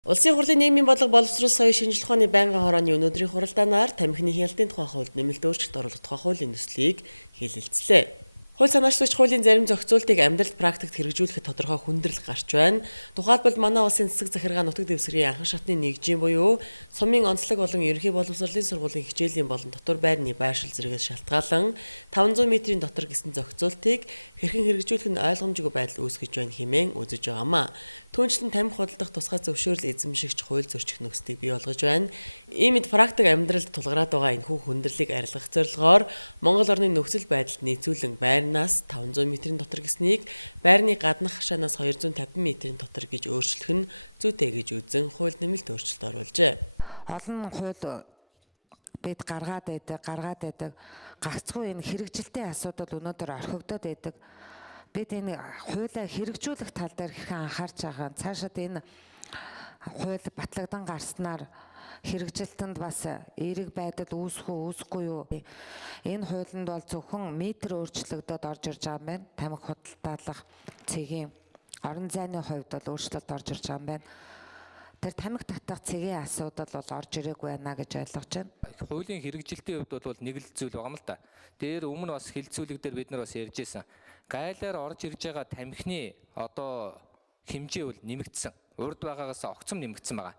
Улсын хурлын нийгмийн бодлого боловсрол соёлын шинжилгээ ухааны байнгын хорооны өнөөдрийн хуралдаанаар тамхины хяналтын тухай хуульд нэмэлт өөрчлөлт оруулах тухай хуулийн төслийг хэлэлцлээ. Хууль санаачлагч хуулийн зарим зохицуултыг амьдралд практикт хэрэгжүүлэхэд тодорхой хүндрэл гарч байна. Тухайлбал манай улсын засаг захиргаа нутаг дэвсгэрийн анхан шатны нэгжийн буюу сумын онцлог болон ерөнхий боловсролын сургуулийн хичээлийн болон дотор байрны байршил зэрэгээс шалтгаалan 500 м дотор гэсэн зохицуултыг хэрхэн хэрэгжүүлэх нь ойлгомжгүй байдал үүсгэж байна хэмээн үзэж байгаамаа. Түүнчлэн тамхи худалдах тусгай зөвшөөрөл эзэмшигч хууль зөрчих нөхцөлийг бий болгож байна. Иймд практик амьдралд тулгараад байгаа энэхүү хүндрэлийг арилгах зорилгоор Монгол орны нөхцөл байдалд нийцүүлэн байрнаас 500 м дотор гэснийг байрны гаднах хашаанаас 250 м дотор гэж өөрчлөх нь зүйтэй гэж үзэн хууль нэмэлт өөрчлөлт оруулжээ. Олон хууль бид гаргаад байдаг гагцхүү энэ хэрэгжилтийн асуудал өнөөдөр орхигдоод байдаг. Бид энэ хуулиа хэрэгжүүлэх тал дээр хэрхэн анхаарч байгаа. Цаашид энэ хууль батлагдсан гарснаар хэрэгжилтэнд бас эерэг байдал үүсэх үү үүсэхгүй юу? Энэ хуулинд бол зөвхөн метр өөрчлөгдөд орж ирж байгаа юм байна. Тамхи худалдаалах цэгийн орон зайны хувьд бол өөрчлөлт орж ирж байгаа юм байна. Тэр тамхи татах цэгийн асуудал бол орж ирээгүй байна гэж ойлгож байна. Хуулийн хэрэгжилтийн хувьд бол нэг л зүйл байгаа юм л да. Дээр өмнө бас хилцүүлэг дээр бид нар бас ярьж байсан. Гайлаар орж ирж байгаа тамхины хэмжээ бол нэмэгдсэн. Урд байгаагаас огцом нэмэгдсэн байгаа.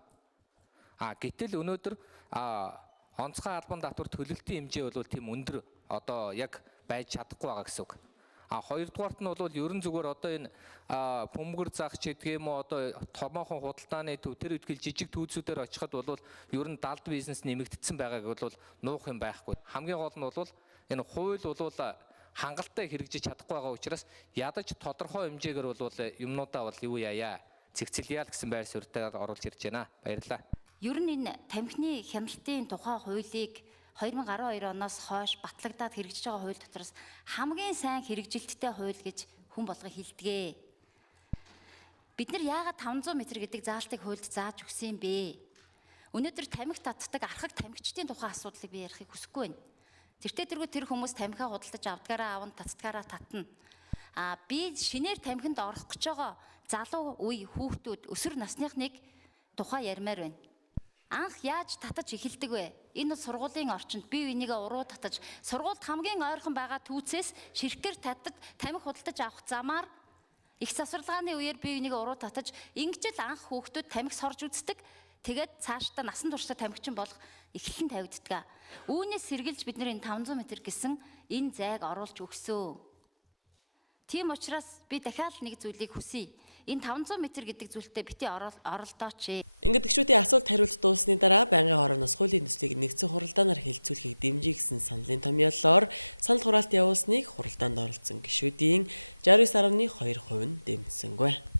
Гэтэл өнөөдөр онцгой албан татвар төлөлтийн хэмжээ бол тийм өндөр яг байж чадахгүй байгаа гэсэн үг. Хоёрдугаарт нь бол ерөн зүгээр энэ бөмбөр зах ч гэдэг юм уу томоохон худалдааны төв тэр үтгэл жижиг түүцүүдээр очиход бол ер нь далд бизнес нэмэгдсэн байгааг бол нуух юм байхгүй. Хамгийн гол нь бол энэ хууль бол хангалттай хэрэгжиж чадахгүй байгаа учраас ядаж тодорхой хэмжээгээр бол юмнуудаа бол юу яая цэгцэлье гэсэн байр суурьтаар оруулж ирж байна. Баярлалаа. Ер нь энэ тамхины хяналтын тухай хуулийг 2012 оноос хойш батлагдаад хэрэгжиж байгаа хууль дотроос хамгийн сайн хэрэгжилттэй хууль гэж хүн болго хэлдэг. Бид нар яагаад 500 м гэдэг заалтыг хуульд зааж өгсөн юм бэ? Өнөөдөр тамхи татдаг архаг тамхичдын тухай асуудлыг би ярихыг хүсэхгүй байна. Тэр хүмүүс тамхиа худалдаж авдгаараа аван татдгаараа татна. Би шинээр тамхинд орох гэж байгаа залуу үе хүүхдүүд өсвөр насныхныг тухай ярмаар байна. Анх яаж татаж эхэлдэг вэ? Энэ сургуулийн орчинд бие бинийгээ уруу татаж, сургуульд хамгийн ойрхон байгаа түүцээс ширхгэр татад тамхи худалдаж авах замаар их засварлагын үеэр бие бинийгээ уруу татаж, ингэж л анх хүүхдүүд тамхи сорж үздэг. Тэгээд цаашдаа насан туршдаа тамхичин болох эхлэн тавигддаг. Үүнээс сэргийлж бид нар энэ 500 м гэсэн энэ зайг оруулж өгсөн. Тийм учраас би дахиад нэг зүйлийг хүсье. Энэ 500 м гэдэг зүйлтэй бити оролдооч. Ингээд гişүүдийн асуулт хариулт дууссаны дараа байнгын хорооноос хуулийн төслийг нэгдсэн хуралдаанаар хэлэлцүүлэхийг дэмжиж гэсэн саналын томьёолоор санал хураалт явуулсныг хуралдаанд оролцсон гишүүдийн 69.2% нь дэмжсэнгүй.